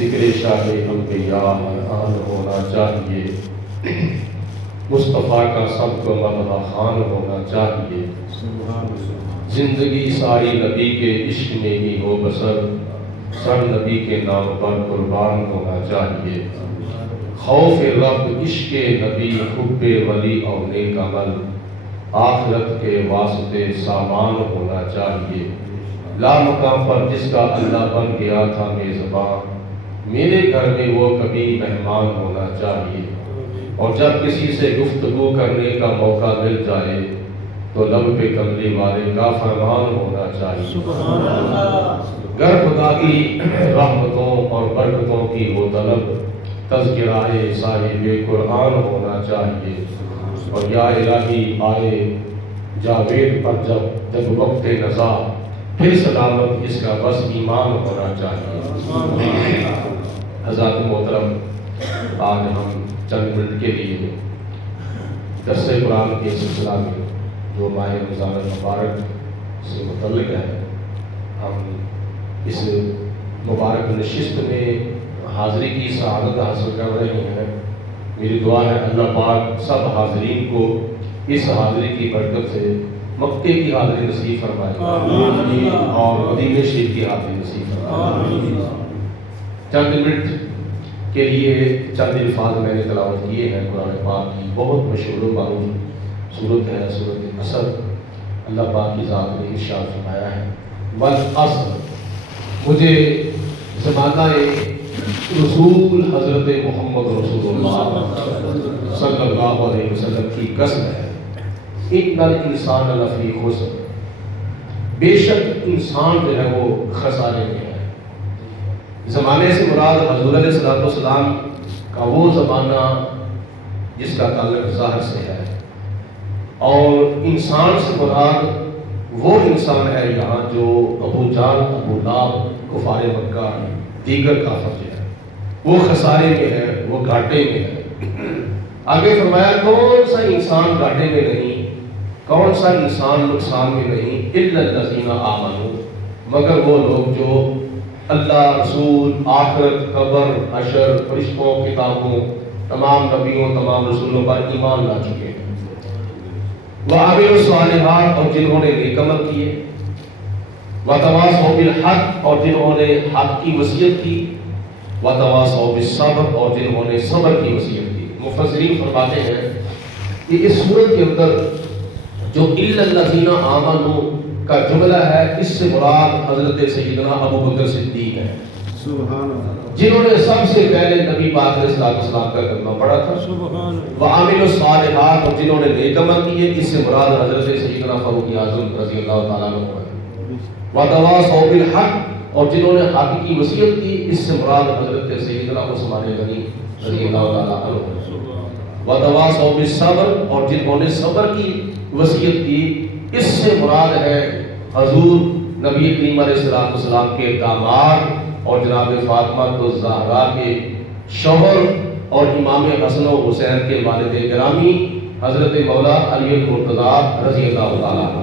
ذکر شاہ انبیاء آن ہونا چاہیے، مصطفیٰ کا سب کو مدح خوان ہونا چاہیے، زندگی ساری نبی کے عشق میں ہی ہو بسر، سر نبی کے نام پر قربان ہونا چاہیے، خوف رب عشق نبی حب ولی اور نیک عمل، آخرت کے واسطے سامان ہونا چاہیے، لامقام پر جس کا اللہ بن گیا تھا میزباں، میرے گھر میں وہ کبھی مہمان ہونا چاہیے، اور جب کسی سے گفتگو کرنے کا موقع مل جائے تو لب پہ کملی والے کا فرمان ہونا چاہیے۔ سبحان اللہ۔ گر خدا کی رحمتوں اور برکتوں کی وہ طلب، تذکرہ صاحب قرآن ہونا چاہیے، اور یا الہی آئے جاوید پر جب وقت نزا، پھر سلامت اس کا بس ایمان ہونا چاہیے۔ حضرات محترم، آج ہم چند منٹ کے لیے درس قرآن کے سلسلہ میں جو ماہ رمضان المبارک سے متعلق ہے، ہم اس مبارک نشست میں حاضری کی سعادت حاصل کر رہے ہیں۔ میری دعا ہے اللہ پاک سب حاضرین کو اس حاضری کی برکت سے مکے کی حاضری نصیب فرمائے اور مدینہ شریف کی حاضری نصیب فرمائے۔ چند منٹ کے لیے چند الفاظ میں نے تلاوت کیے ہیں قرآن پاک کی، بہت مشہور و معروف سورت ہے سورت عصر۔ اللہ پاک کی ذات نے ارشاد فرمایا ہے والعصر، مجھے زمانہ رسول حضرت محمد رسول اللہ صلی اللہ علیہ وسلم کی قسم ہے، ان الانسان لفی خسر، بے شک انسان جو ہے وہ خسارے میں ہے۔ زمانے سے مراد حضور علیہ السلام کا وہ زمانہ جس کا تعلق ظاہر سے ہے، اور انسان سے مراد وہ انسان ہے یہاں جو ابو جہل، ابو لہب، کفار مکہ، دیگر کافر جو ہے وہ خسارے میں ہے، وہ گھاٹے میں ہے۔ آگے فرمایا کون سا انسان گھاٹے میں نہیں، کون سا انسان نقصان میں نہیں، الا الذین آمنوا، مگر وہ لوگ جو اللہ، رسول، آخرت، قبر، حشر، فرشتوں، کتابوں، تمام نبیوں، تمام رسولوں پر ایمان لا چکے ہیں، وعملوا الصالحات، اور جنہوں نے نیک عمل کیے، وتواصوا بالحق، اور جنہوں نے حق کی وصیت کی، وتواصوا بالصبر، اور جنہوں نے صبر کی وصیت کی۔ مفسرین فرماتے ہیں کہ اس سورت کے اندر جو الا الذین آمنوا کا جملہ ہے، اس سے مراد حضرت سیدنا ابو بکر صدیق ہے، سبحان اللہ، جنہوں نے سب سے پہلے نبی پاک علیہ السلام کا کلمہ پڑھا تھا۔ سبحان اللہ، وعاملوا الصالحات، اور جنہوں نے نیک عمل کیے، اس سے مراد حضرت سیدنا فاروق اعظم رضی اللہ تعالیٰ عنہ ہے۔ وتواصوا بالحق، اور جنہوں نے حق کی وصیت کی، اس سے مراد حضرت سیدنا عثمان غنی رضی اللہ تعالیٰ عنہ ہے۔ وتواصوا بالصبر، اور جنہوں نے صبر کی وصیت کی، اس سے مراد ہے حضور نبی کریم علیہ السلام کے داماد اور جناب فاطمہ الزہرا کے شوہر اور امام حسن و حسین کے والد گرامی حضرت مولا علی المرتضیٰ رضی اللہ تعالیٰ عنہ۔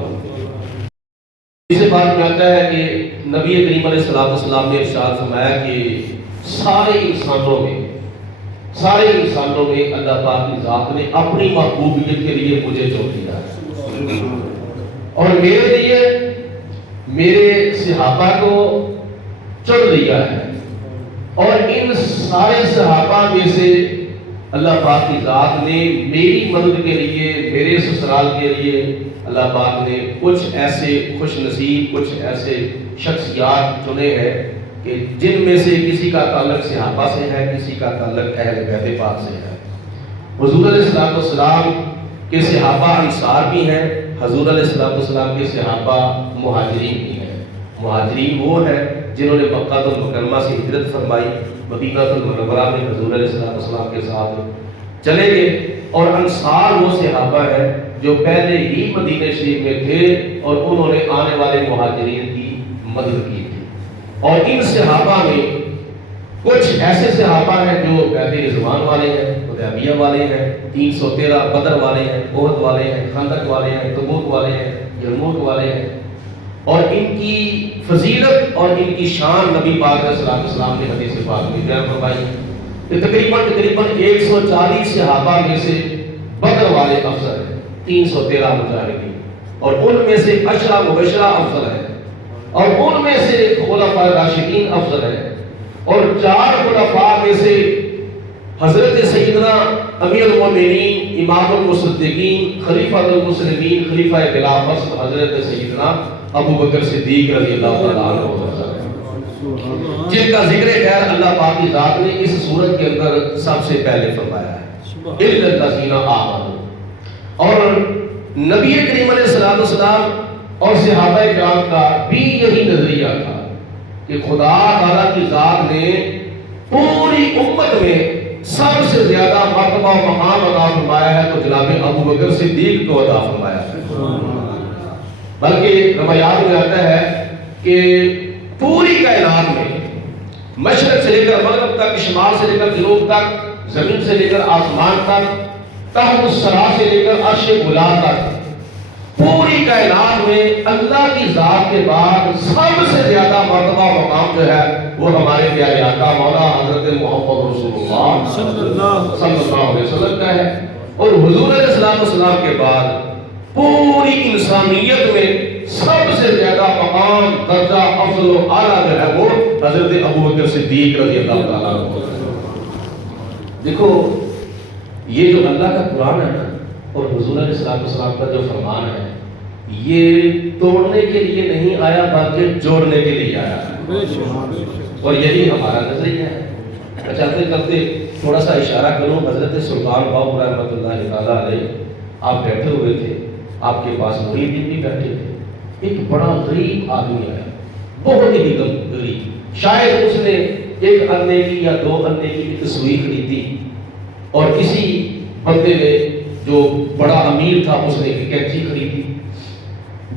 اس بات میں آتا ہے کہ نبی کریم علیہ السلام نے ارشاد فرمایا کہ سارے انسانوں میں اللہ پاک کی ذات نے اپنی محبوبیت کے لیے مجھے چن لیا ہے، اور میرے لیے میرے صحابہ کو چن لیا ہے، اور ان سارے صحابہ میں سے اللہ پاک کی ذات نے میری مدد کے لیے، میرے سسرال کے لیے اللہ پاک نے کچھ ایسے خوش نصیب، کچھ ایسے شخصیات چنے ہیں کہ جن میں سے کسی کا تعلق صحابہ سے ہے، کسی کا تعلق اہل بیت پاک سے ہے۔ حضور علیہ السلام کے صحابہ انصار بھی ہیں، حضور علیہ السلام کے صحابہ مہاجرین بھی ہیں۔ مہاجرین وہ ہیں جنہوں نے مکہ المکرمہ سے ہجرت فرمائی، مدینہ المنورہ میں حضور علیہ السلام کے ساتھ چلے گئے، اور انصار وہ صحابہ ہیں جو پہلے ہی مدینہ شریف میں تھے اور انہوں نے آنے والے مہاجرین کی مدد کی تھی۔ اور ان صحابہ میں کچھ ایسے صحابہ ہیں جو بیعت رضوان والے ہیں، حدیبیہ والے ہیں، 313 بدر والے ہیں، احد والے ہیں، خندق والے ہیں، تبوک والے ہیں، یرموک والے ہیں، اور ان کی فضیلت اور ان کی شان نبی پاک علیہ السلام نے حدیث پاک میں بیان فرمائی کہ تقریباً 140 صحابہ میں سے بدر والے افضل ہیں، 313 مجاہدین، اور ان میں سے 10 مبشرہ افضل ہیں، اور ان میں سے خلفاء راشدین افضل ہیں، اور 4 خلفاء میں سے حضرت سیدنا امیر المومنین، امام المصدقین، خلیفہ المسلمین، خلیفہ خلافت حضرت سیدنا ابو بکر صدیق رضی اللہ تعالیٰ عنہ، جن کا ذکر خیر اللہ پاک کی ذات نے اس سورت کے اندر سب سے پہلے فرمایا ہے، اِلَّا الَّذِينَ آمَنُوا۔ اور نبی کریم علیہ السلام اور صحابہ کرام کا بھی یہی نظریہ تھا کہ خدا تعالیٰ کی ذات نے پوری امت میں سب سے زیادہ مرتبہ و مقام عطا فرمایا ہے تو جناب ابو بکر صدیق کو عطا فرمایا ہے۔ بلکہ روایات میں آتا ہے کہ پوری کائنات میں مشرق سے لے کر مغرب تک، شمال سے لے کر جنوب تک، زمین سے لے کر آسمان تک، تحت الثری سے لے کر عرش بلا تک، پوری کائنات میں اللہ کی ذات کے بعد سب سے زیادہ مرتبہ مقام جو ہے وہ ہمارے پیارے آقا مولا حضرت محمد رسول اللہ صلی اللہ علیہ وسلم کا ہے۔ اور حضور علیہ السلام کے بعد پوری انسانیت میں سب سے زیادہ مقام، درجہ، افضل و اعلیٰ جو ہے وہ حضرت ابو بکر صدیق رضی اللہ تعالیٰ عنہ۔ دیکھو یہ جو اللہ کا قرآن ہے نا اور حضور علیہ السلام کا جو فرمان ہے، یہ توڑنے کے لیے نہیں آیا بلکہ جوڑنے کے لیے آیا ہے، اور یہی ہمارا نظریہ ہے۔ میں چلتے چلتے تھوڑا سا اشارہ کروں، حضرت سلطان باہو رحمۃ اللہ تعالیٰ علیہ آپ بیٹھے ہوئے تھے، آپ کے پاس مریدین بھی بیٹھے تھے، ایک بڑا غریب آدمی آیا، بہت ہی غریب، شاید اس نے 1 انے کی یا 2 انے کی ایک سوئی خریدی، اور کسی بندے نے جو بڑا امیر تھا اس نے ایک کینچی خریدی۔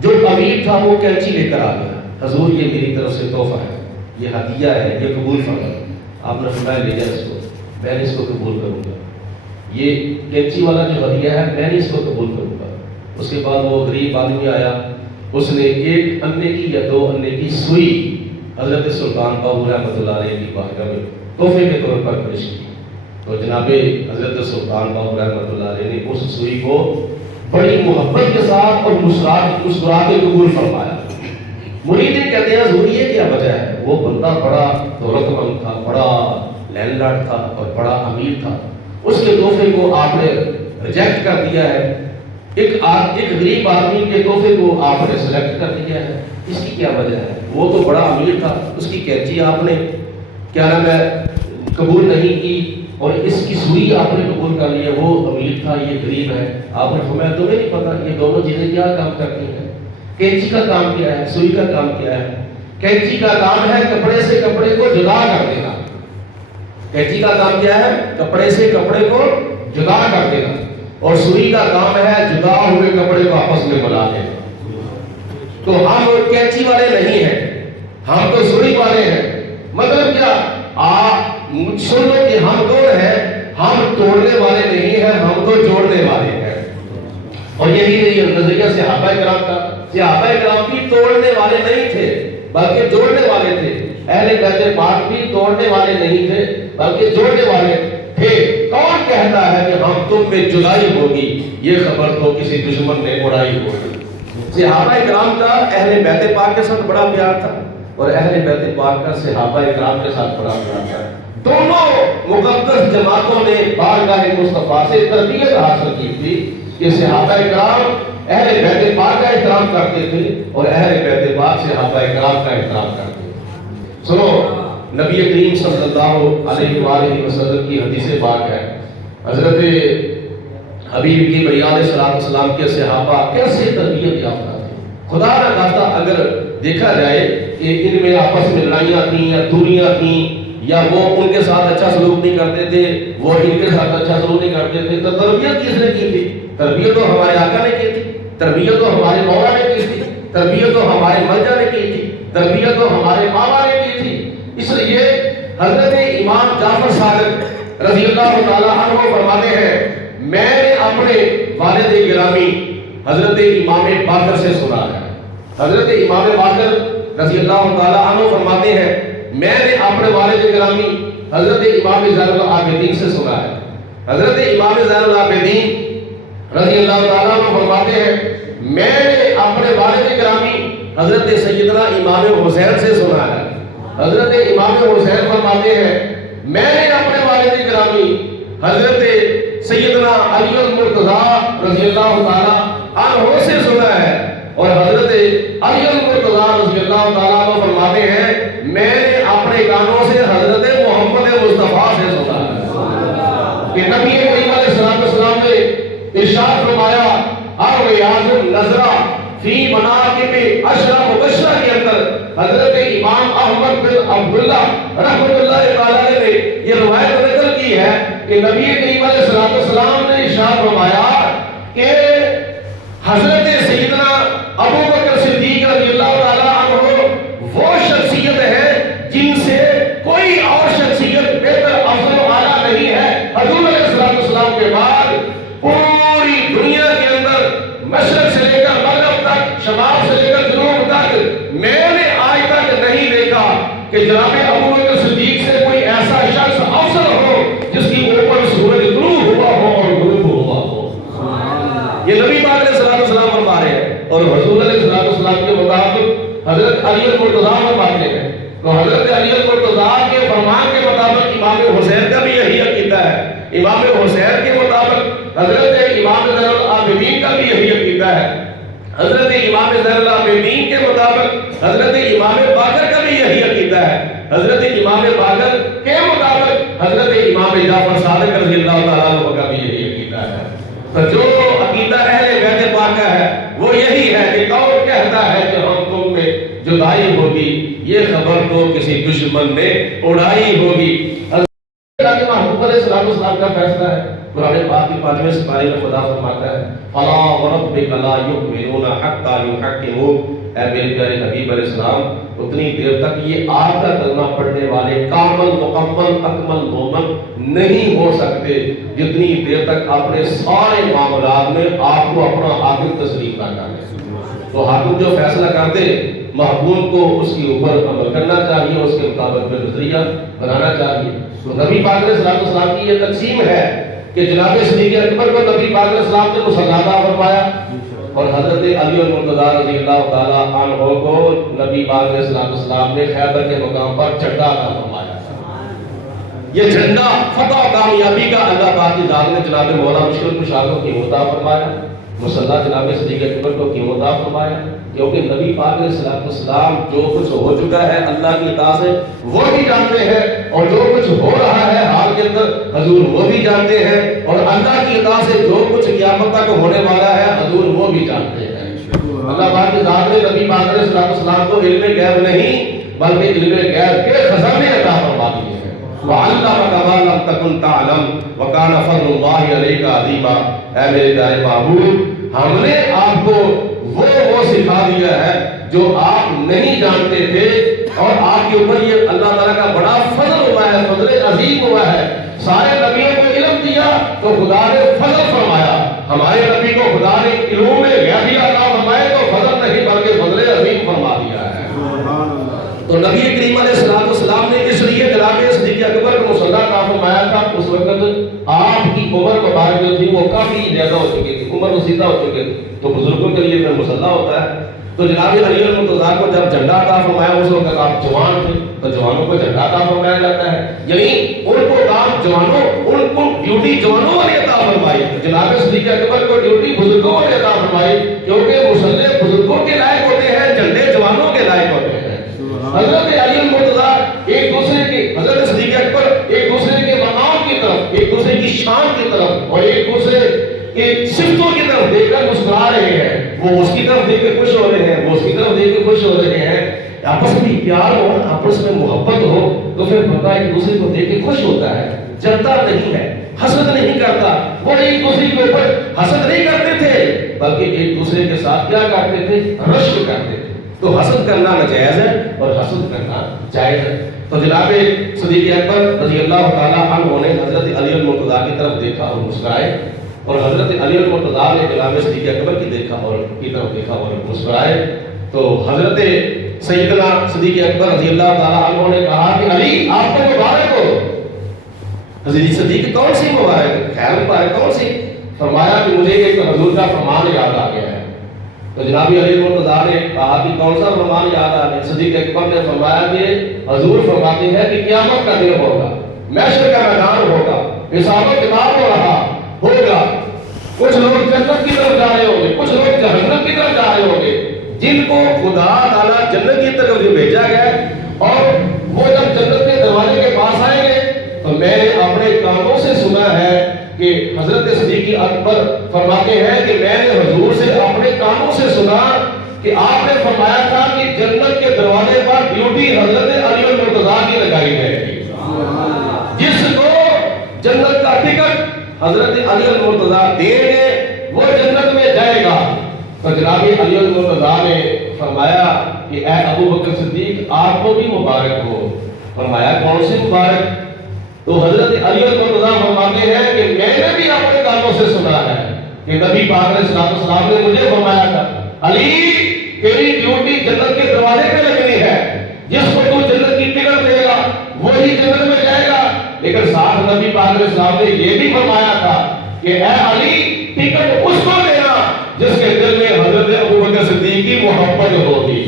جو امیر تھا وہ کینچی لے کر آ گیا، حضور یہ میری طرف سے تحفہ ہے، یہ ہدیہ ہے، یہ قبول فرمائیں۔ آپ نے فرمایا لے جائیں اس کو، میں نے اس کو قبول کروں گا، یہ کینچی والا جو ہدیہ ہے میں نے اس کو قبول کروں گا۔ اس کے بعد وہ غریب آدمی آیا، اس نے 1 انے کی یا 2 انے کی سوئی حضرت سلطان باہو رحمۃ اللہ علیہ کی بارگاہ میں تحفے کے طور پر پیش کی، تو جناب حضرت سلطان باہو رحمۃ اللہ علیہ نے اس سوئی کو بڑی محبت کے ساتھ اور مسکرا کے قبول فرمایا۔ مریدین کہتے ہیں حضور یہ کیا وجہ ہے؟ وہ بندہ بڑا دولت مند تھا، بڑا لینڈ لارڈ تھا اور بڑا امیر تھا، اس کے تحفے کو آپ نے ریجیکٹ کر دیا ہے، ایک غریب آدمی کے تحفے کو آپ نے سلیکٹ کر دیا ہے، اس کی کیا وجہ ہے؟ وہ تو بڑا امیر تھا، اس کی کینچی آپ نے کیا نام ہے قبول نہیں کی، اور اس کی سوئی آپ نے قبول کر لی ہے، وہ امیر تھا یہ غریب ہے۔ آپ نے فرمایا تمہیں نہیں پتا یہ دونوں چیزیں کیا کام کرتی ہیں؟ کینچی کا کام کیا ہے؟ سوئی کا کام کیا ہے؟ کینچی کا کام ہے کپڑے سے کپڑے کو جدا کر دینا۔ کینچی کا کام کیا ہے؟ کپڑے سے کپڑے کو جدا کر دینا، اور سوئی کا کام ہے جدا ہوئے کپڑے کو آپس میں ملا دینا۔ تو ہم کینچی والے نہیں ہیں، ہم تو سوئی والے ہیں۔ مطلب کیا؟ آپ سن لو کہ ہم کون ہیں؟ ہم توڑنے والے نہیں ہیں، ہم تو جوڑنے والے ہیں۔ اور یہی نظریہ صحابہ کرام کا، صحابہ کرام بھی توڑنے والے نہیں تھے بلکہ جوڑنے والے تھے۔ اہل بیت پاک بھی توڑنے والے نہیں تھے بلکہ جوڑنے والے تھے۔ کون کہتا ہے کہ ہم تم میں جدائی ہوگی؟ یہ خبر تو کسی دشمن نے اڑائی ہوگی۔ صحابہ کرام کا اہل بیت پاک کے ساتھ بڑا پیار تھا، اور اہل بیت پاک کا صحابہ کرام کے ساتھ بڑا پیار تھا۔ دونوں مقدس جماعتوں نے بارگاہ مصطفیٰ سے تربیت حاصل کی تھی کہ صحابہ کرام اہل بیت پاک کا احترام کرتے تھے اور اہل بیت پاک صحابہ کرام کا احترام کرتے تھے۔ سنو، نبی کریم صلی اللہ علیہ وآلہ وسلم کی حدیث پاک ہے، حضرت حبیب کی بریاد علیہ السلام کے صحابہ کیسے تربیت یافتہ تھے۔ خدا نہ خواستہ اگر دیکھا جائے کہ ان میں آپس میں لڑائیاں تھیں یا دوریاں تھیں، یا وہ ان کے ساتھ اچھا سلوک نہیں کرتے تھے، وہ ان کے ساتھ اچھا سلوک نہیں کرتے تھے، تو تربیت کس نے کی تھی؟ تربیت تو ہمارے آقا نے کی تھی، تربیت تو ہمارے مولا نے کی تھی، تربیت تو ہمارے ملجا نے کی تھی، تربیت تو ہمارے ماما نے کی تھی۔ اس لیے حضرت امام جعفر صادق رضی اللہ تعالیٰ عنہ فرماتے ہیں، میں نے اپنے والد گرامی حضرت امام باقر سے سنا ہے حضرت امام باقر رضی اللہ تعالیٰ عنہ فرماتے ہیں میں نے اپنے والد گرامی حضرت امام زین العابدین سے سنا ہے. حضرت امام زین العابدین رضی اللہ تعالیٰ عنہ فرماتے ہیں میں نے اپنے والد گرامی حضرت سیدنا امام حسین سے سنا ہے. حضرت امام حسین فرماتے ہیں میں نے اپنے والد گرامی حضرت سیدنا علی المرتضیٰ رضی اللہ تعالیٰ عنہ سے سنا ہے. اور حضرت علی المرتضیٰ رضی اللہ تعالیٰ عنہ فرماتے ہیں میں نے اپنے کانوں سے حضرت محمد مصطفیٰ سے سنا ہے کہ نبی کریم علیہ السلام نے ارشاد فرمایا الریاض النظرہ فی مناقب عشرہ مبشرہ کے اندر حضرت امام احمد بن عبداللہ رحمۃ اللہ تعالی نے یہ روایت نقل کی ہے کہ نبی کریم علیہ السلام نے ارشاد فرمایا کہ حضرت سیدنا ابو بکر صدیق رضی اللہ تعالی عنہ وہ شخصیت ہے جن سے کوئی اور شخصیت بہتر افضل و اعلیٰ نہیں ہے. حضور علیہ السلام کے بعد پوری دنیا کے اندر مشرق سے لے کر مغرب تک شمال سے لے کر جنوب تک میں نے آج تک نہیں دیکھا کہ جناب ابو بکر صدیق سے کوئی ایسا شخص افضل ہو جس کی اوپر سورج طلوع ہوا ہو اور غروب ہوا ہو. یہ نبی پاک علیہ السلام فرما رہے ہیں اور رسول علیہ السلام کے مطابق حضرت علی المرتضیٰ فرماتے ہیں. تو حضرت علی المرتضیٰ کے فرمان کے مطابق امام حسین کا بھی یہی عقیدہ ہے. امام حسین کے مطابق حضرت امام زین العابدین کا بھی یہی عقیدہ ہے. حضرت امام زین العابدین کے مطابق حضرت امام باقر کا بھی یہی عقیدہ ہے. حضرت امام باقر کے مطابق حضرت امام جعفر صادق رضی اللہ تعالیٰ عنہ کا بھی یہی عقیدہ ہے. تو جو عقیدہ اہل بیت پاک کا ہے وہ یہی ہے کہ کون کہتا ہے کہ ہم تم میں جدائی ہوگی یہ خبر تو کسی دشمن نے اڑائی ہوگی. حضرت محبوب علیہ السلام کا فیصلہ ہے. قرآن پاک کی 5ویں سپارے میں خدا فرماتا ہے فلا وربک لا یؤمنون حتی یحکموک. اے میرے پیارے حبیب علیہ السلام اتنی دیر تک یہ آپ کا کلمہ پڑھنے والے کامل مکمل اکمل مومن نہیں ہو سکتے جتنی دیر تک اپنے سارے معاملات میں آپ کو اپنا حاکم تسلیم نہ کریں. تو حاکم جو فیصلہ کرتے محکوم کو اس کے اوپر عمل کرنا چاہیے, اس کے مطابق نظریہ بنانا چاہیے. تو نبی پاک علیہ السلام کی یہ تقسیم ہے کہ جناب صدیق اکبر کو نبی پاک علیہ السلام نے مصلی فرمایا اور حضرت علی المرتضیٰ رضی اللہ تعالیٰ عنہ کو نبی پاک علیہ السلام نے خیبر کے مقام پر جھنڈا عطا فرمایا. یہ جھنڈا فتح و کامیابی کا اللہ پاک کی ذات نے جناب مولا مشکل کشا کو کیوں عطا فرمایا, مصلی جناب صدیق اکبر کو کیوں عطا فرمایا؟ کیونکہ نبی پاک علیہ السلام جو کچھ ہو چکا ہے اللہ کی اطاعت سے وہ بھی جانتے ہیں اور جو کچھ ہو رہا ہے حال کے اندر حضور وہ بھی جانتے ہیں اور اللہ کی اطاعت سے جو کچھ قیامت تک ہونے والا ہے حضور وہ بھی جانتے ہیں. اللہ پاک کی ذات نے نبی پاک علیہ السلام کو علم غیب نہیں بلکہ علم غیب کے خزانے عطا فرما دیے ہیں. وَعَلَّمَكَ مَا لَمْ تَكُنْ تَعْلَمْ وَكَانَ فَضْلُ اللَّهِ عَلَيْكَ عَظِيمًا. اے میرے پیارے محبوب ہم نے آپ کو وہ سکھا دیا ہے جو آپ نہیں جانتے تھے اور آپ کے اوپر یہ اللہ تعالیٰ کا بڑا فضل ہوا ہے, فضل عظیم ہوا ہے. سارے نبیوں کو علم دیا تو خدا نے فضل فرمایا. ہمارے نبی کو خدا نے علوم غیبی عطا فرمائے تو فضل نہیں بلکہ فضل عظیم فرما دیا ہے. تو نبی کریم علیہ السلام نے اس لیے جناب صدیق اکبر کو مصلی عطا فرمایا تھا. اس وقت آپ کی عمر مبارک جو تھی وہ کافی زیادہ ہو چکی تھی, عمر رسیدہ ہو چکی تھی. تو بزرگوں کے لیے پھر مصلی ہوتا ہے. تو جناب علی المرتضیٰ کو جب جھنڈا عطا فرمایا اس وقت آپ جوان تھے تو جوانوں کو جھنڈا عطا فرمایا جاتا ہے, یعنی ان کو کام جوانوں ان کو ڈیوٹی جوانوں والی عطا فرمائی. جناب صدیق اکبر کو ڈیوٹی بزرگوں والی عطا فرمائی کیونکہ مصلی بزرگوں کے لائق ہوتے ہیں, جھنڈے جوانوں کے لائق ہوتے ہیں. حضرت علی المرتضیٰ ایک دوسرے کے حضرت صدیق اکبر ایک دوسرے کے مقام کی طرف, ایک دوسرے کی شان کی طرف اور ایک دوسرے کے صفتوں کی طرف دیکھ کر مسکرا رہے ہیں. وہ اس کی طرف دیکھ کے خوش ہو رہے ہیں, وہ اس کی طرف دیکھ کے خوش ہو رہے ہیں. آپس میں پیار ہو, آپس میں محبت ہو تو پھر بندہ ایک دوسرے کو دیکھ کے خوش ہوتا ہے, جلتا نہیں ہے, حسد نہیں کرتا. وہ ایک دوسرے کے اوپر حسد نہیں کرتے تھے بلکہ ایک دوسرے کے ساتھ کیا کرتے تھے, رشک کرتے تھے. تو حسد کرنا ناجائز ہے اور حسد کرنا جائز ہے. تو جناب صدیق اکبر رضی اللہ تعالیٰ عنہ نے حضرت علی المرتضیٰ کی طرف دیکھا اور مسکرائے اور حضرت علی المرتضیٰ نے جناب صدیق اکبر کی طرف دیکھا اور مسکرائے. تو حضرت سیدنا صدیق اکبر رضی اللہ تعالیٰ عنہ نے کہا کہ علی آپ کو مبارک ہو. حضرت صدیق کون سی مبارک، خیر مبارک کون سی؟ فرمایا کہ مجھے ایک حضور کا فرمان یاد آ گیا ہے. تو جناب علی مرتضیٰ نے کہا کہ کون سا فرمان یاد آ گیا؟ صدیق اکبر نے فرمایا کہ حضور فرماتے ہیں کہ قیامت کا دن ہوگا، محشر کا میدان ہوگا، حساب و کتاب ہو رہا ہوگا، کچھ لوگ جنت کی طرف جا رہے ہوں گے، کچھ لوگ جہنم کی طرف جا رہے ہوں گے. جن کو خدا تعالیٰ جنت کی طرف جو بھیجا گیا اور وہ جب جنت کے دروازے کے پاس آئیں گے تو میں نے اپنے کانوں سے سنا ہے کہ حضرت صدیق اکبر فرماتے ہیں کہ میں نے حضور سے اپنے کانوں سے سنا کہ آپ نے فرمایا تھا کہ جنت کے دروازے پر ڈیوٹی حضرت علی المرتضیٰ کی لگائی جائے گی. جس کو جنت کا ٹکٹ حضرت علی المرتضیٰ دیں گے وہ جنت میں جائے گا. تو جناب علی المرتضیٰ نے فرمایا کہ اے ابو بکر صدیق آپ کو بھی مبارک ہو. فرمایا کون سی مبارک؟ تو حضرت علی المرتضیٰ فرماتے ہیں کہ میں نے بھی اپنے کانوں سے سنا ہے کہ نبی پاک علیہ السلام نے مجھے فرمایا تھا علی تیری ڈیوٹی جنت کے دروازے پہ لگنی ہے، جس کو تو جنت کی ٹکٹ دے گا وہی جنت میں جائے گا. لیکن ساتھ نبی پاک علیہ السلام نے یہ بھی فرمایا تھا کہ اے علی ٹکٹ اس کو دینا جس کے دل میں حضرت ابو بکر صدیق کی محبت ہوگی،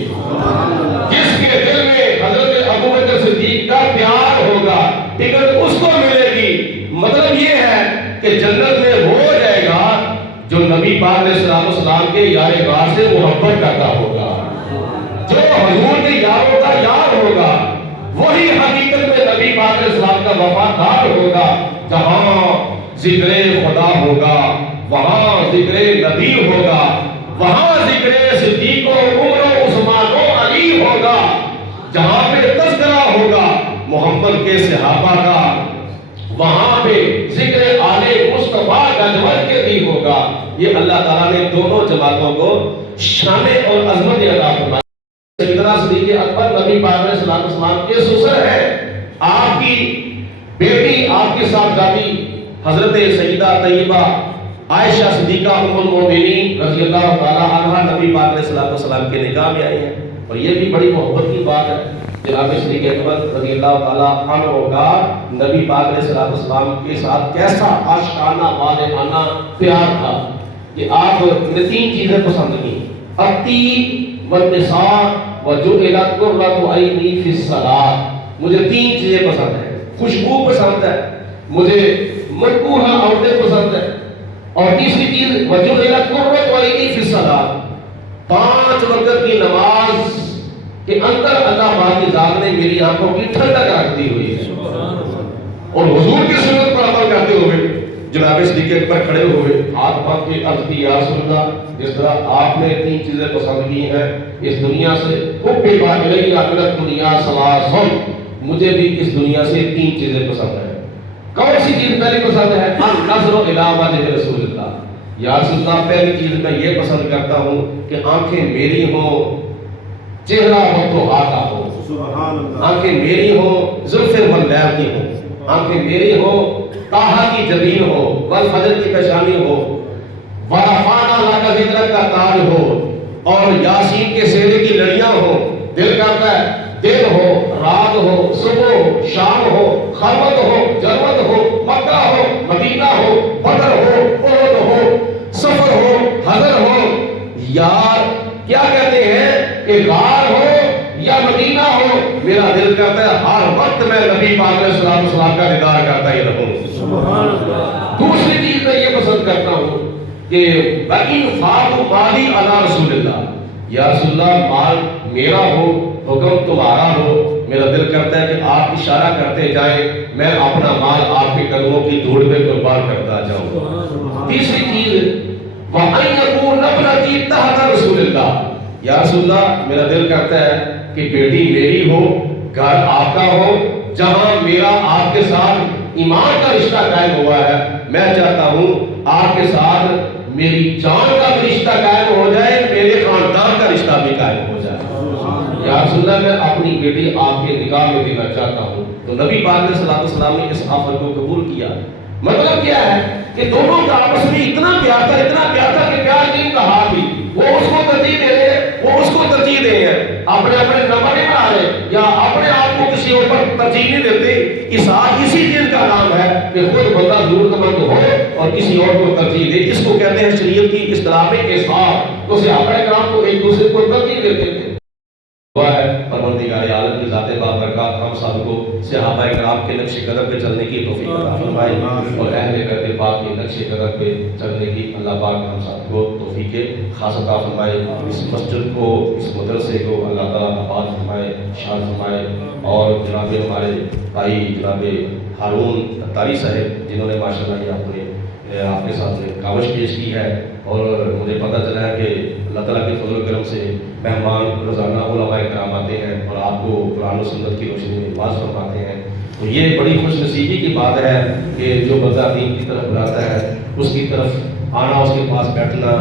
جس کے دل میں حضرت ابو بکر صدیق کا پیار ہوگا، ٹکٹ اس کو ملے گی. مطلب یہ ہے کہ جنت میں وہ جائے گا جو نبی پاک علیہ السلام کے یار غار سے محبت کرتا ہوگا، جو حضور کے یاروں کا یار ہوگا، وہی حقیقت میں نبی پاک علیہ السلام کا وفادار ہوگا. جہاں ذکر خدا ہوگا وہاں ذکر نبی ہوگا، وہاں ذکر صدیق و عمر و عثمان و علی ہوگا. جہاں پہ تذکرہ ہوگا محمد کے صحابہ کا وہاں پہ ذکر آل مصطفیٰ گنجوت کے بھی ہوگا. یہ اللہ تعالیٰ نے دونوں جماعتوں کو شان اور عظمت عطا فرمائی. سیدنا صدیق اکبر نبی پاک علیہ السلام کے سسر ہیں. آپ کی بیٹی آپ کی صاحبزادی حضرت سیدہ طیبہ عائشہ صدیقہ ام المؤمنین رضی اللہ تعالیٰ عنہ نبی پاک علیہ السلام کے نکاح میں آئی ہیں. اور یہ بھی بڑی محبت کی بات ہے جناب صدیق اکبر رضی اللہ تعالیٰ عنہ کا نبی پاک علیہ السلام کے ساتھ کیسا عاشقانہ والہانہ پیار تھا کہ آپ نے 3 چیزیں پسند کی. الطیب والنساء وجعلت قرۃ عینی فی الصلاۃ. مجھے 3 چیزیں پسند ہیں. خوشبو پسند ہے، مجھے مدبوحہ عورتیں پسند ہیں، اور تیسری چیز وجعلت قرۃ عینی فی الصلاۃ. 5 وقت کی نماز کے اندر اللہ پاک کی ذات نے میری آنکھوں کی ٹھنڈک رکھ دی ہوئی ہے. اور حضور کی سنت پر عمل کرتے ہوئے جناب صدیق اکبر کھڑے ہوئے ہاتھ پاک کے عرض کی یا رسول اللہ جس طرح آپ نے 3 چیزیں پسند کی ہیں اس دنیا سے حب الیہ من الدنیا ثلاث، مجھے بھی اس دنیا سے 3 چیزیں پسند ہیں. کون سی چیز پہلی پسند ہے؟ النظر الی وجہ رسول اللہ. یا رسول اللہ پہلی چیز میں یہ پسند کرتا ہوں کہ آنکھیں میری ہوں، چہرہ ہو تو آقا ہو، سبحان اللہ. آنکھیں میری ہوں زلف واللیل کی ہوں، آنکھیں میری ہوں طٰہٰ کی جبین ہو، والفجر کی پیشانی ہو، ورفعنا لک ذکرک کا تاج ہو، اور یاسین کے سینے کی لڑیاں ہو. دل کرتا ہے دن ہو، رات ہو، صبح ہو، شام ہو، خلوت ہو، جلوت ہو، مکہ ہو، مدینہ ہو، بدر ہو، احد ہو، سفر ہو، حضر ہو. یار کیا کہتے ہیں کہ غار ہو یا مدینہ ہو، میرا دل کرتا ہے ہر وقت میں نبی پاک علیہ السلام کا دیدار کرتا ہی رہوں. سبحان اللہ. دوسری چیز میں یہ پسند کرتا ہوں کہ وَإِنْفَاقُ مَالِي عَلَىٰ رسول اللہ. یا رسول اللہ مال میرا ہو، حکم تمہارا ہو. میرا دل کرتا ہے کہ آپ اشارہ کرتے جائیں، میں اپنا مال آپ کے قدموں کی دھوڑ پہ قربان کرتا جاؤں. تیسری چیز وَأَنْ يَكُونَ ابْنَتِي تَحْتَ رسول اللہ. یا رسول اللہ میرا دل کرتا ہے کہ بیٹی میری ہو، گھر آپ کا ہو، جہاں میرا آپ کے ساتھ ایمان کا رشتہ قائم ہوا ہے، میں چاہتا ہوں آپ کے ساتھ میری جان کا بھی رشتہ قائم ہو جائے، میرے خاندان کا رشتہ بھی قائم ہو جائے. یا رسول اللہ میں اپنی بیٹی آپ کے نکاح میں دینا چاہتا ہوں. تو نبی پاک علیہ السلام نے اس آفر کو قبول کیا. مطلب کیا ہے کہ دونوں کا آپس میں اتنا پیار تھا کہ پیار کی انتہا تھی. وہ اس کو ترجیح دے رہے وہ اس کو ترجیح دے ہیں، اپنے اپنے نمبر نہیں بنا رہے یا اپنے آپ کو کسی اور پر ترجیح نہیں دیتے۔ اسی چیز کا نام ہے کہ خود بندہ ضرورت مند ہو اور کسی اور کو ترجیح دے۔ اس کو کہتے ہیں شریعت کی اصطلاح میں اصحاب۔ تو صحابہ کرام کو ایک دوسرے کو ترجیح دیتے تھے۔ دعا ہے پروردگار عالم کی ذات بابرکات ہم سب کو صحابہ کرام کے نقش قدم پہ چلنے کی توفیق عطا فرمائے اور اہل بیت پاک کے نقش قدم پہ چلنے کی اللہ پاک ہم سب کو توفیق خاص عطا فرمائے۔ اس مسجد کو، اس مدرسے کو اللہ تعالیٰ آباد فرمائے، شاد فرمائے، اور جناب ہمارے بھائی جناب ہارون اتاری صاحب جنہوں نے ماشاءاللہ یہ آپ کے ساتھ کاوش پیش کی ہے، اور مجھے پتہ چلا ہے کہ اللہ تعالیٰ کے فضل و کرم سے مہمان روزانہ علماء کرام آتے ہیں اور آپ کو قرآن و سنت کی روشنی میں واعظ فرماتے ہیں۔ تو یہ بڑی خوش نصیبی کی بات ہے کہ جو بندہ دین کی طرف بلاتا ہے اس کی طرف آنا، اس کے پاس بیٹھنا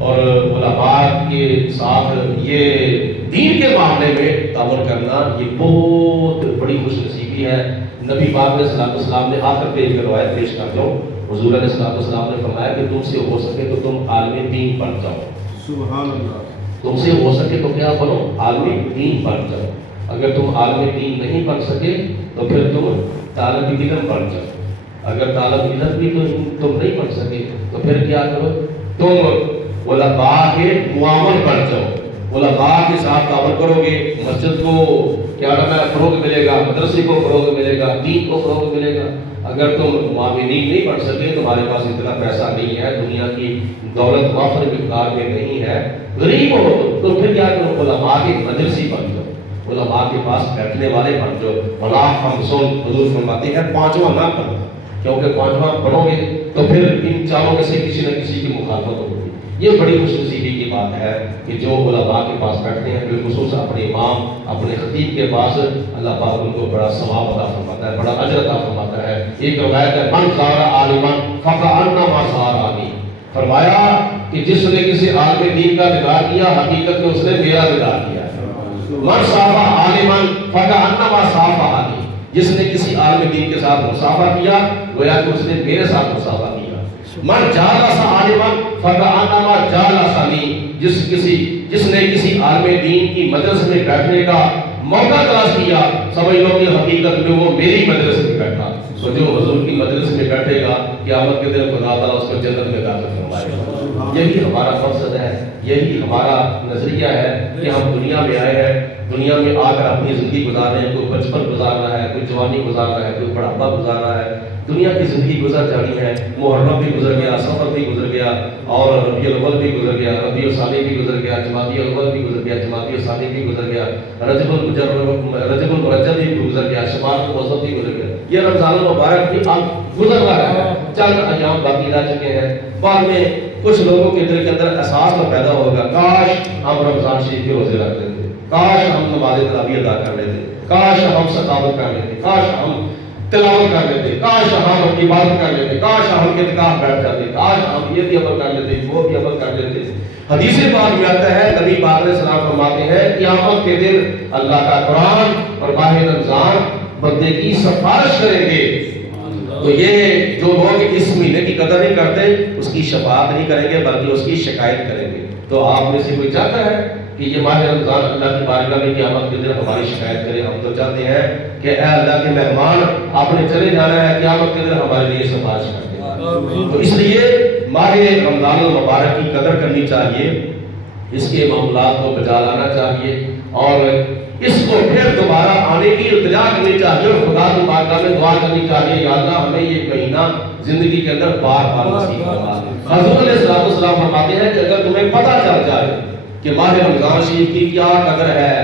اور علماء کے ساتھ یہ دین کے معاملے میں تعاون کرنا، یہ بہت بڑی خوش نصیبی ہے۔ نبی پاک علیہ الصلوۃ والسلام نے آخر پہ ایک روایت پیش کرتا ہوں، حضور علیہ الصلوۃ والسلام نے فرمایا کہ تم سے ہو سکے تو تم عالم دین بن جاؤ۔ سبحان اللہ۔ تم سے ہو سکے تو کیا بنو؟ عالم دین بن جاؤ۔ اگر تم عالم دین نہیں بن سکے تو پھر تم طالب علم بن جاؤ۔ اگر طالب علم بھی تم نہیں بن سکے تو پھر کیا کرو؟ تم علماء کے معاون بن جاؤ، علماء کے ساتھ تعاون کرو گے، مسجد کو کیا نام ہے فروغ ملے گا، مدرسے کو فروغ ملے گا، دین کو فروغ ملے گا۔ اگر تم معاونین نہیں بن سکے، تمہارے پاس اتنا پیسہ نہیں ہے، دنیا کی دولت وافر مقدار میں نہیں ہے، غریب ہو تو پھر کیا کرو؟ علماء کے مدرسی بن جاؤ، علماء کے پاس بیٹھنے والے بن جاؤ۔ ولا خمسون حضور فرماتے ہیں پانچواں نہ کرنا، کیونکہ پانچواں پڑھو گے تو پھر ان چاروں میں سے کسی نہ کسی کی مخالفت ہوگی۔ یہ بڑی خوش نصیبی کی بات ہے کہ جو علماء کے پاس بیٹھتے ہیں، بالخصوص اپنے امام اپنے خطیب کے پاس، اللہ پاک ان کو بڑا ثواب عطا فرماتا ہے، بڑا اجر عطا فرماتا ہے۔ ایک روایت ہے من زار عالما فکأنما زارنی، فرمایا کہ جس نے کسی عالم دین کا دیدار کیا، حقیقت میں اس نے میرا دیدار کیا ہے۔ من صافح عالما فکأنما صافحنی، جس نے کسی عالم دین کے ساتھ مصافحہ کیا گویا کہ اس نے میرے ساتھ مصافحہ کیا۔ من جالس عالما فکأنما جالسنی، جس نے کسی عالم دین کی مجلس میں بیٹھنے کا موقع تلاش کیا، سمجھ لو کہ حقیقت میں وہ میری مجلس میں بیٹھا۔ تو جو حضور کی مجلس میں بیٹھے گا قیامت کے دن خدا تعالیٰ اس کو جنت میں داخل فرمائے گا۔ یہی ہمارا مقصد ہے، یہی ہمارا نظریہ ہے کہ ہم دنیا میں آئے ہیں، دنیا میں آ کر اپنی زندگی گزار رہے ہیں، کوئی بچپن گزار رہا ہے، کوئی جوانی گزار رہا ہے، کوئی بڑھاپا گزار رہا ہے، دنیا کی زندگی گزر جانی ہے۔ محرم بھی گزر گیا، سفر بھی گزر گیا، اور ربیع الاول بھی گزر گیا، ربیع الثانی بھی گزر گیا، جمادی الاول بھی گزر گیا، جمادی الثانی بھی گزر گیا، رجب المرجب بھی گزر گیا، شعبان الموسم بھی گزر گیا، یہ رمضان المبارک بھی اب گزر رہا ہے، چند ایام باقی رہ چکے ہیں۔ بعد میں کچھ لوگوں کے دل کے اندر احساس تو پیدا ہوگا، کاش ہم رمضان شریف کے روزے رکھ لیتے، کاش ہم نماز تراویح ادا کر لیتے، کاش ہم سخاوت کر لیتے، کاش ہم تلاوت کر لیتے، کاش ہم عبادت کر لیتے، کاش ہم اعتکاف بیٹھ جاتے، کاش ہم یہ بھی عمل کر لیتے، وہ بھی عمل کر لیتے۔ حدیث پاک میں آتا ہے، نبی پاک علیہ السلام فرماتے ہیں قیامت کے دن اللہ کا قرآن اور ماہ رمضان بندے کی سفارش کریں گے۔ تو یہ جو لوگ اس مہینے کی قدر نہیں کرتے اس کی شفاعت نہیں کریں گے بلکہ اس کی شکایت کریں گے۔ تو آپ میں سے کوئی چاہتا ہے کہ یہ ماہ رمضان اللہ کی بارگاہ میں قیامت کے دن ہماری شکایت کرے؟ ہم تو چاہتے ہیں کہ اے اللہ کے مہمان آپ نے چلے جانا ہے، قیامت کے دن ہمارے لیے سفارش کر دیں۔ تو اس لیے ماہ رمضان المبارک کی قدر کرنی چاہیے، اس کے معاملات کو بجا لانا چاہیے، اور اس کو پھر دوبارہ آنے کی التجا کرنی چاہیے، اور خدا کی بارگاہ میں دعا کرنی چاہیے، یا اللہ ہمیں یہ مہینہ زندگی کے اندر بار بار نصیب فرما۔ حضور علیہ السلام فرماتے ہیں کہ اگر تمہیں پتہ چل جائے کہ ماہ رمضان شریف کی کیا قدر ہے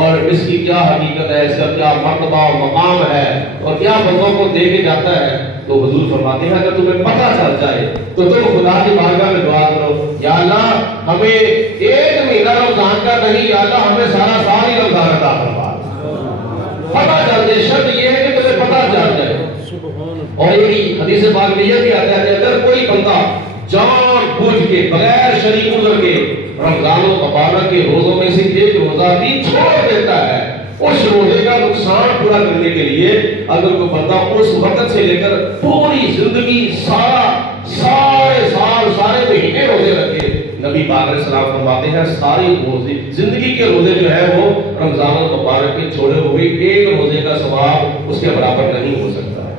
اور اس کی کیا حقیقت ہے، اس کا کیا مرتبہ و مقام ہے اور کیا بندوں کو دے کے جاتا ہے، تو حضور فرماتے ہیں اگر تمہیں پتہ چل جائے تو تم خدا کی بارگاہ میں دعا کرو، یا اللہ ہمیں ایک مہینہ رمضان کا نہیں، یا اللہ ہمیں سارا سال ہی رمضان عطا فرما۔ پتہ چل جائے، شرط یہ ہے کہ تمہیں پتہ چل جائے۔ اور ایک حدیث پاک میں یہ بھی آتا ہے کہ اگر کوئی بندہ جان بوجھ کے بغیر شریک گزر کے رمضان المبارک کے روزوں میں سے ایک روزہ بھی چھوڑ دیتا ہے، اس روزے کا نقصان پورا کرنے کے لیے اگر کوئی بندہ اس وقت سے لے کر پوری زندگی سارے سال سارے مہینے روزے رکھے، نبی پاک علیہ السلام فرماتے ہیں ساری روزے زندگی کے روزے جو ہیں وہ رمضان المبارک کے چھوڑے ہوئے ایک روزے کا ثواب اس کے برابر نہیں ہو سکتا ہے.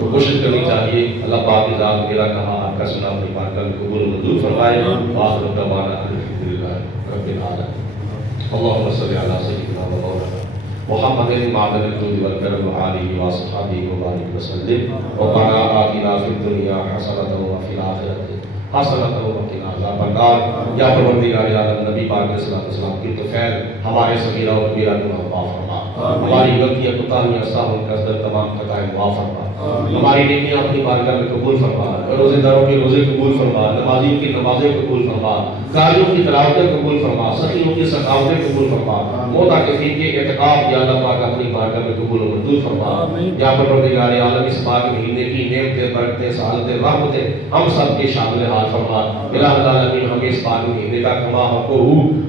تو کوشش کرنی چاہیے. اللہ پاک کی ذات میرا کہا آپ کا سنا اپنی بارگاہ میں قبول منظور فرمائے. آخر دعوانا الحمدللہ رب العالمین. اللهم صل على سيدنا ومولانا محمد معدن الجود والكرم وآله وصحبه وبارك وسلم. ربنا آتنا في الدنيا حسنة وفي الآخرة حسنة وقنا عذاب النار. یا پروردگار عالم نبی پاک علیہ السلام کی تو خیر ہمارے صغیرہ و کبیرہ گناہ معاف فرما. ہماری غلطیاں کوتاہیاں ساہو قصد تمام خطائیں معاف فرما. ہماری نیکیاں اپنی بارگاہ میں قبول فرما. روزے داروں کے روزے قبول فرما. نمازیوں کی نمازیں قبول فرما. قاریوں کی تلاوتیں قبول فرما. سخیوں کی سخاوتیں قبول فرما. معتکفین کے اعتکاف یا اللہ پاک اپنی بارگاہ میں قبول و منظور فرما. یا پروردگار عالم اس پاک مہینے کی نعمتیں برکتیں سعادتیں رحمتیں ہم سب کے شامل حال فرما. الہ العالمین ہمیں اس پاک مہینے کا کما حق و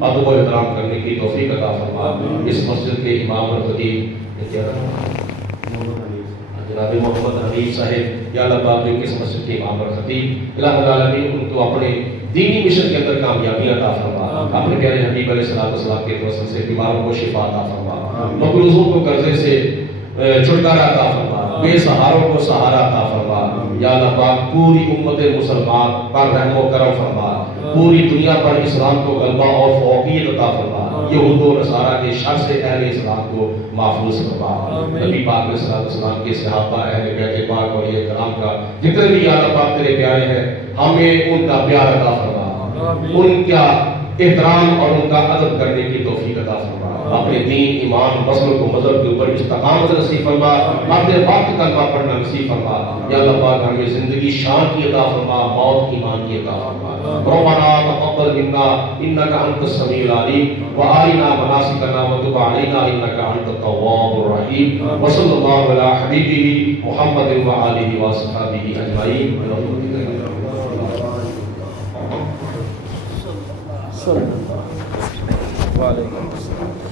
ادب و احترام کرنے کی توفیق عطا فرما. اس مسجد کے امام اور خطیب جناب محمد حنیف صاحب یا اللہ پاک جو کس مسجد کے امام اور خطیب الہ العالمین ان کو اپنے دینی مشن کے اندر کامیابی عطا فرما. اپنے پیارے حبیب علیہ السلام کے توسل سے بیماروں کو شفا عطا فرما. مقروضوں کو قرضے سے چھٹکارا عطا فرما. بے سہاروں کو سہارا عطا فرما. یا اللہ پاک پوری امت مسلمان پر رحم و کرم فرما. پوری دنیا پر اسلام کو غلبہ اور فوقیت عطا فرما. یہود و نصارہ کے شر سے اہل اسلام کو محفوظ فرما. نبی پاک علیہ السلام کے صحابہ اہل بیت پاک اور یہ کرام کا جتنے بھی یا اللہ پاک تیرے پیارے ہیں ہمیں ان کا پیار عطا فرما. ان کا احترام اور ان کا ادب کرنے کی توفیق عطا فرما. اپنے دین ایمان مسلک و مذہب کے اوپر استقامت نصیب فرما. اپنے وقت کلمہ پڑھنا نصیب فرما. یا اللہ پاک ہمیں زندگی شان کی عطا فرما. موت ایمان کی عطا فرما. ربنا تقبل منا انك انت السميع العليم وارنا مناسكنا وتب علينا انك انت التواب الرحيم. وصلى الله على حبيبه محمد وآله وصحبه اجمعين. وعلیکم السلام.